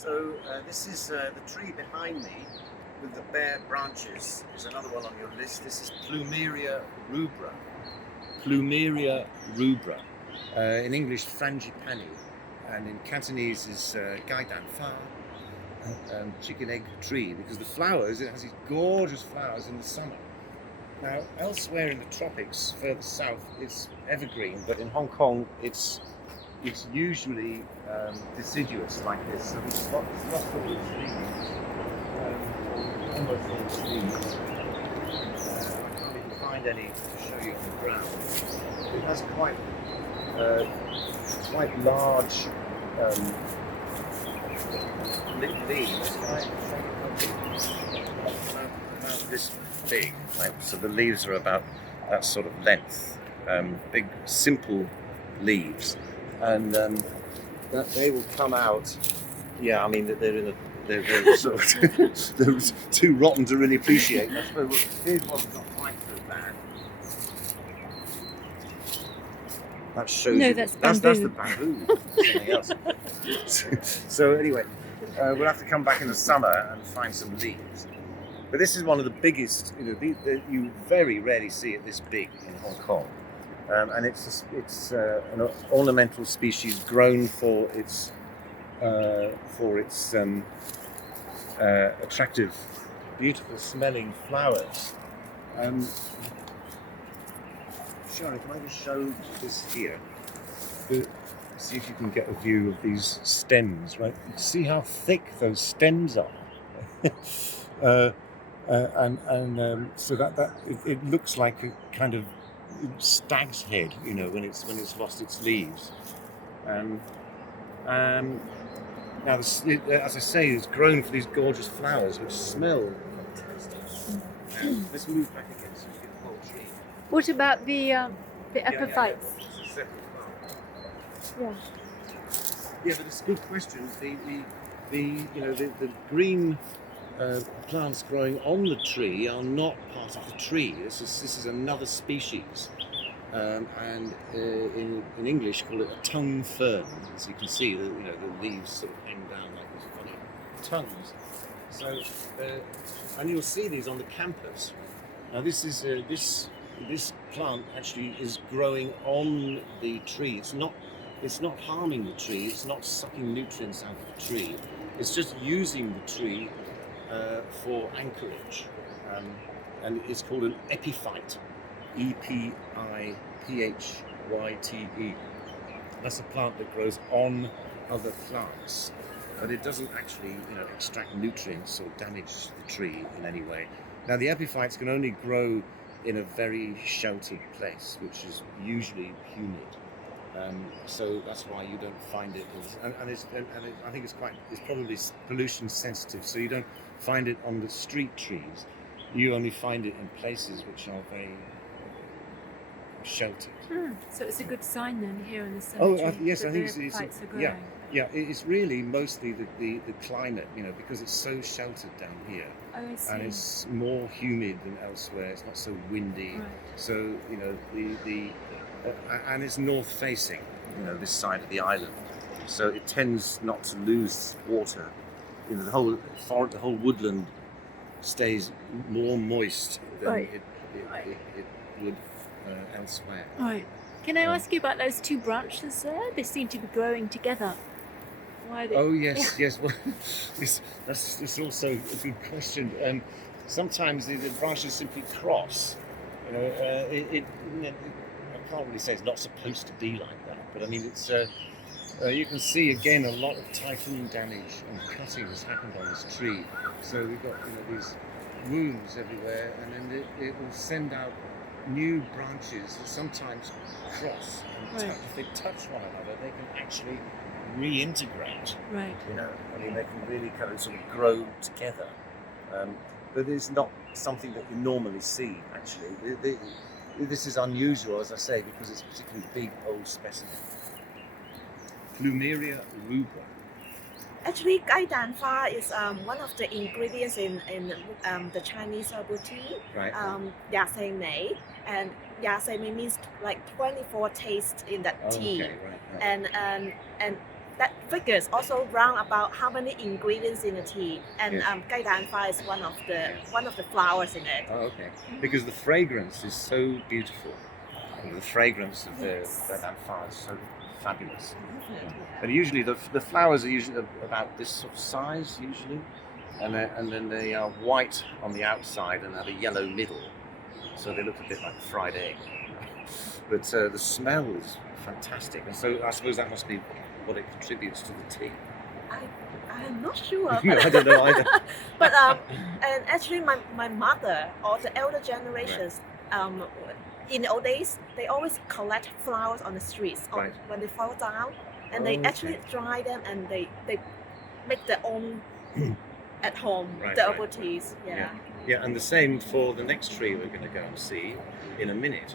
So this is the tree behind me with the bare branches is another one on your list. This is Plumeria rubra. Plumeria rubra. In English, frangipani, and in Cantonese is gai dan fa, chicken egg tree, because the flowers, it has these gorgeous flowers in the summer. Now, elsewhere in the tropics, further south, it's evergreen, but in Hong Kong, it's usually deciduous like this. So there's lots of these leaves, almost all the leaves. I can't even find any to show you on the ground. It has quite large leaves, about this big. Right? So the leaves are about that sort of length. Big, simple leaves. And that they will come out. Yeah, I mean they're sort of they're too rotten to really appreciate. I suppose here's one's not quite so bad. That shows No, you. that's That's bamboo. the bamboo. Something else. So anyway, we'll have to come back in the summer and find some leaves. But this is one of the biggest. You very rarely see it this big in Hong Kong. And it's an ornamental species grown for its attractive, beautiful smelling flowers. Sharon, can I just show this here? See if you can get a view of these stems, right? See how thick those stems are. So that it looks like a kind of stag's head, when it's lost its leaves. Now, as I say, it's grown for these gorgeous flowers which smell fantastic. Let's move back again so you get the whole tree. What about the epiphytes? It's a separate plant. Yeah. Yeah, but it's a good question. The green plants growing on the tree are not part of the tree. This is another species, and in English call it a tongue fern. As you can see, the leaves sort of hang down like these funny tongues. So, and you'll see these on the campus. Now, this plant actually is growing on the tree. It's not harming the tree. It's not sucking nutrients out of the tree. It's just using the tree for anchorage, and it's called an epiphyte, Epiphyte. That's a plant that grows on other plants, but it doesn't actually, extract nutrients or damage the tree in any way. Now, the epiphytes can only grow in a very sheltered place, which is usually humid. So that's why you don't find it, I think it's probably pollution sensitive. So you don't find it on the street trees. You only find it in places which are very sheltered. So it's a good sign then here in the cemetery. Yes, I think the epiphytes are growing. Yeah. It's really mostly the climate, because it's so sheltered down here. Oh, I see. And it's more humid than elsewhere. It's not so windy. Right. So and it's north facing, this side of the island. So it tends not to lose water. The whole woodland stays more moist than it would elsewhere. Right. Can I ask you about those two branches there? They seem to be growing together. Why are they? Oh yes. Well, that's also a good question. Sometimes the branches simply cross. I can't really say it's not supposed to be like that, but I mean it's. You can see again a lot of typhoon damage and cutting has happened on this tree. So we've got these wounds everywhere, and then it will send out new branches that sometimes cross and touch. If they touch one another, they can actually reintegrate. Right. I mean they can really kind of sort of grow together. But it's not something that you normally see actually. This is unusual, as I say, because it's a particularly big old specimen. Plumeria rubra. Actually, gai dan fa is one of the ingredients in the Chinese herbal tea. Right. Ya sei mei, and ya sei mei means like 24 tastes in that tea. Okay, right. And that figures also round about how many ingredients in the tea, and Yes. gai dan fa is one of the flowers in it. Oh, okay. Because the fragrance is so beautiful. And the fragrance of Yes. the Nanfa is so fabulous. And usually the flowers are usually about this sort of size usually, and then they are white on the outside and have a yellow middle, so they look a bit like a fried egg. But the smell is fantastic, and so I suppose that must be what it contributes to the tea. I am not sure. I don't know either. But and actually my mother or the elder generations, in the old days, they always collect flowers on the streets Right. when they fall down, and they Oh, actually okay. dry them and they make their own at home, Right, the right. herbal teas. Yeah. Yeah, and the same for the next tree we're going to go and see in a minute.